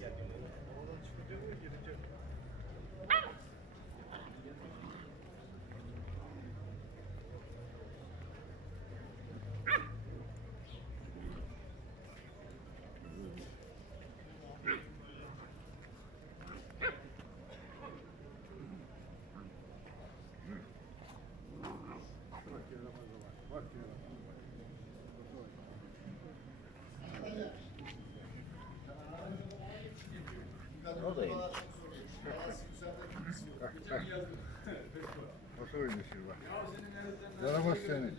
Oradan çıkacak mı girecek? Bak yaramaza bak. Bak yaramaza bak. O da iyi. Nasıl oynuyorsun bak? Yaramaz seni.